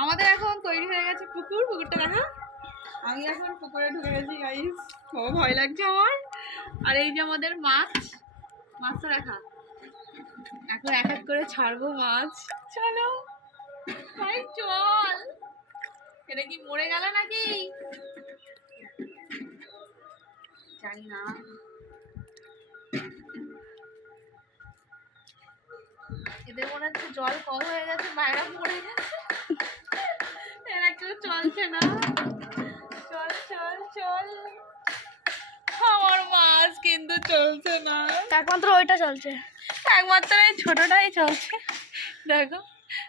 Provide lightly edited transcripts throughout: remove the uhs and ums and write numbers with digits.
আমাদের এখন তৈরি হয়ে গেছে পুকুর। পুকুরটা দেখা, আমি এখন পুকুরে ঢুকে গেছি গাইস। ও ভয় লাগছে আমার। আর এই যে আমাদের মাছ, মাছটা দেখা। এখন এক এক করে ছাড়বো মাছ। চলো ভাই চল। এটা কি মরে গেল নাকি জানি না। এদের মনে হচ্ছে জল কম হয়ে গেছে, বাইরে পড়ে গেছে। এরা কেউ চলছে না। চল চল চল। আমার মাছ কিন্তু চলছে না, একমাত্র ওইটা চলছে, একমাত্র এই ছোটটাই চলছে দেখো।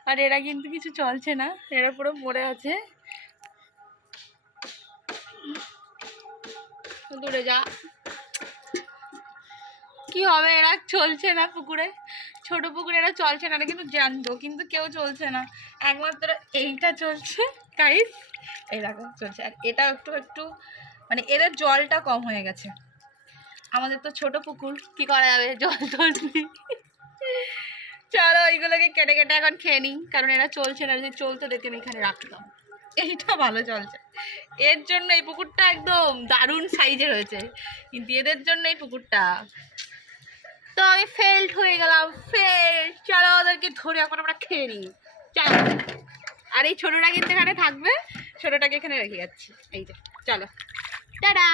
আর এরা কিন্তু কিছু চলছে না, এরা পুরো মরে আছে। দূরে যা, কি হবে, এরা চলছে না পুকুরে, ছোট পুকুরে এরা চলছে না। কিন্তু জানতো, কিন্তু কেউ চলছে না, একমাত্র এইটা চলছে গাইস। এই দেখো চলছে। আর এটা একটু একটু মানে এদের জলটা কম হয়ে গেছে। আমাদের তো ছোট পুকুর, কি করা যাবে, জল চলছি। চলো এইগুলোকে কেটে কেটে এখন খেয়ে নিই, কারণ এরা চলছে না। যদি চলতো দেখে আমি এখানে রাখতাম। এইটা ভালো চলছে, এর জন্য এই পুকুরটা একদম দারুণ সাইজের হয়েছে, কিন্তু এদের জন্য এই পুকুরটা। তো আমি ফেল্ড হয়ে গেলাম, ফেল্ড। চলো ওদেরকে ধরে এখন আমরা খেয়ে নিই, চলো। আর এই ছোটটা কিন্তু এখানে থাকবে, ছোটটাকে এখানে রেখে যাচ্ছি, এই যে। চলো টাটা।